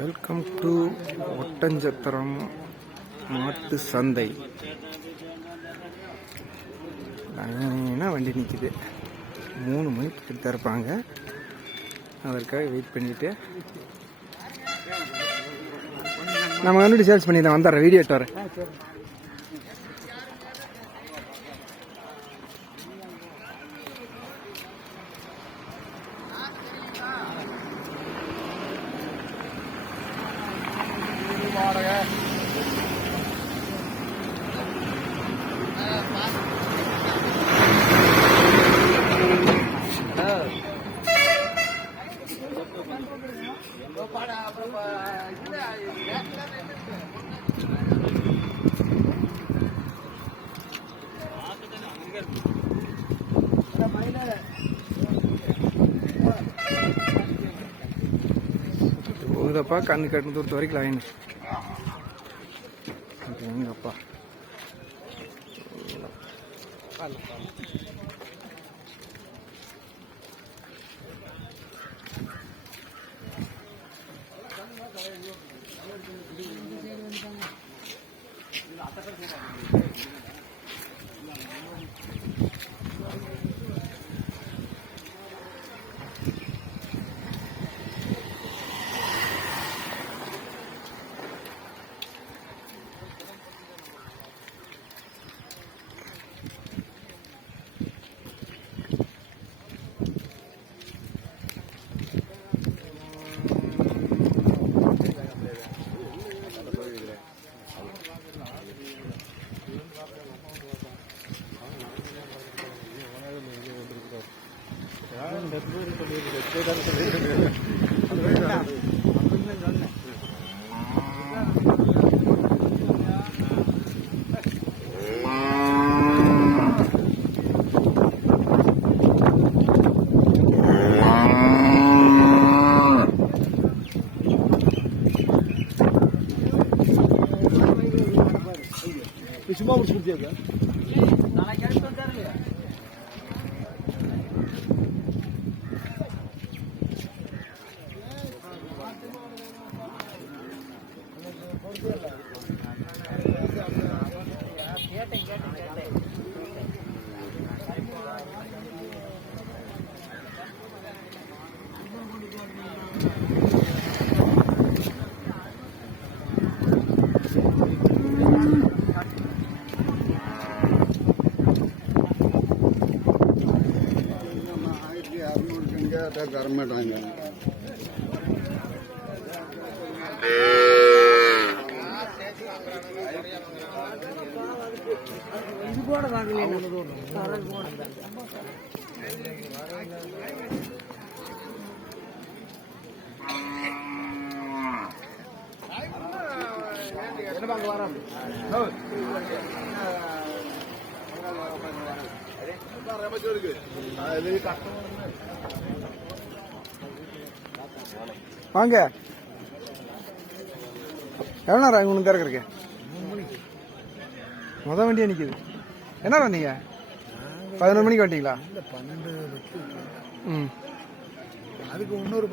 Welcome to Oddanchatram மாட்டு சந்தை. வண்டி நிற்கிது. 3 மணிக்கு கிட்ட இருப்பாங்க. அதற்காக வெயிட் பண்ணிட்டு நம்ம வந்துட்டு சேல்ஸ் பண்ணிட்டேன். வந்துடுறேன், வீடியோ எடுத்து வரேன். போகுதப்பா, கண்ணு கட்டு தூரத்து வரைக்கும் லைன். எங்கப்பா சும்மா முடிச்சு கவர்மெண்ட் வாங்க இது கூட வாங்கல. வாங்க, எவ்வளோ நேரம் ஆகும் உங்களுக்கு திறக்கிறதுக்கு? மொதல் வண்டியே நிற்கிது. என்ன வந்தீங்க? 11 மணிக்கு வந்தீங்களா? ம், அதுக்கு இன்னொரு